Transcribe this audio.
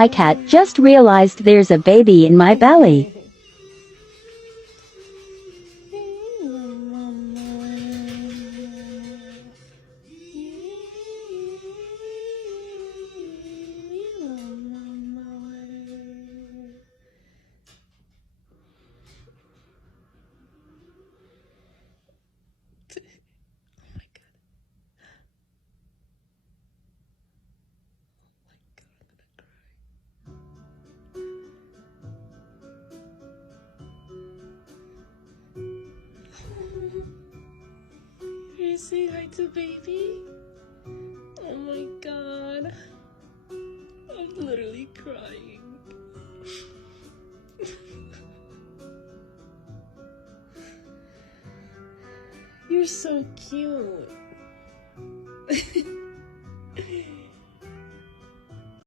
My cat just realized there's a baby in my belly. Are you saying hi to baby? Oh my god. I'm literally crying. You're so cute.